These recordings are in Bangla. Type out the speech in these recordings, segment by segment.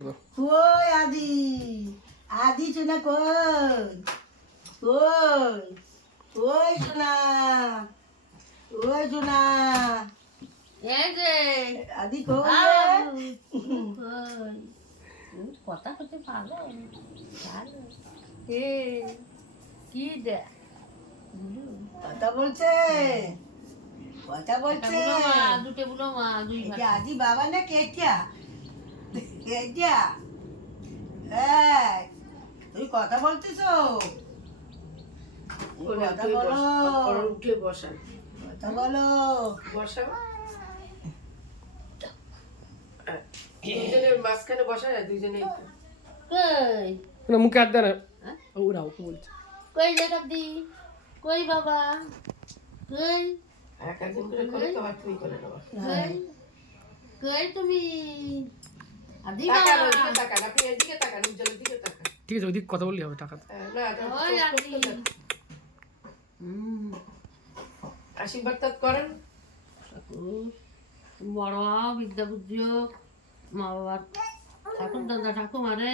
কই আদি আদি শোনা কই কই ওই শোনা ওই শোনা এই যে আদি কই কথা করতে পারো এ কি দে কথা বলছে কথা বলছে দুটো বুলো মা দুই এটা আদি বাবা না কেটিয়া কেটিয়া তুই কথা বলতিস কথা বলো উঠে বসান কথা বলো বসা দুইজনের মাঝখানে বসা যায় দুইজনে কই মুখে হাত দেয় না ওরা ওকে বলছে কই লেখা দি কই বাবা কই একদিন করে করে তো আর তুমি করে নেবা কই কই তুমি আদি তাকান বাবা ওইদিকে তাকান আপনি এদিকে তাকান উজ্জ্বলের দিকে তাকান ঠিক আছে ওইদিকে কথা বললেই হবে টাকা না ওই আদি আশীর্বাদ তো করেন বড় বিদ্যা বুঝিও মা বাবার ঠাকুর দাদা ঠাকুমারে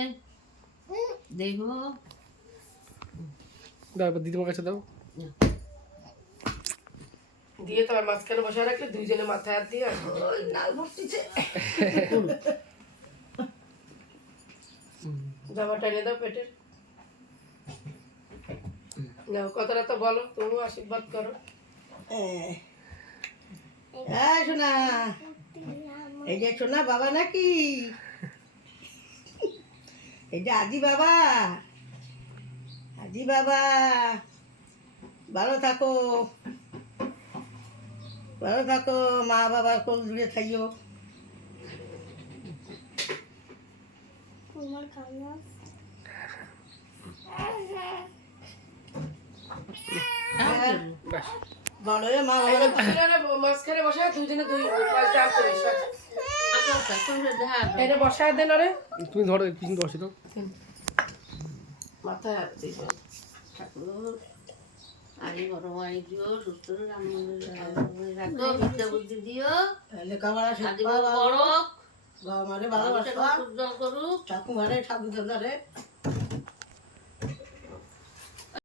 দেখো দাও দিদিমার কাছে দাও দিয়ে তোমার মাঝখানে বসা রাখলে দুইজনে মাথায় হাত দিয়ে নাল বসতিছে জামা টাইনে দাও পেটের নাও কথাটা তো বলো তুমি আশীর্বাদ করো শোনা এই যে শোনা বাবা নাকি এটা আজি বাবা আজি বাবা ভালো থাকো ভালো থাকো মা বাবার কোল জুড়ে খাইও বলো রে মা বাবা মাঝখানে বসা দুইজনে দুই পাঁচটা হাত করে এটা বসা দেন আরে তুমি ধরো পিছন বসে তো মাথায় হাত দিয়ে ঠাকুর আরে বড় মাই দিও সুস্থ রাখো বিদ্যা বুদ্ধি দিও লেখাপড়া আদি শিখবা বড় বাবা মারে ভালোবাসবা উজ্জ্বল করুক ঠাকুমারে ঠাকুর দাদারে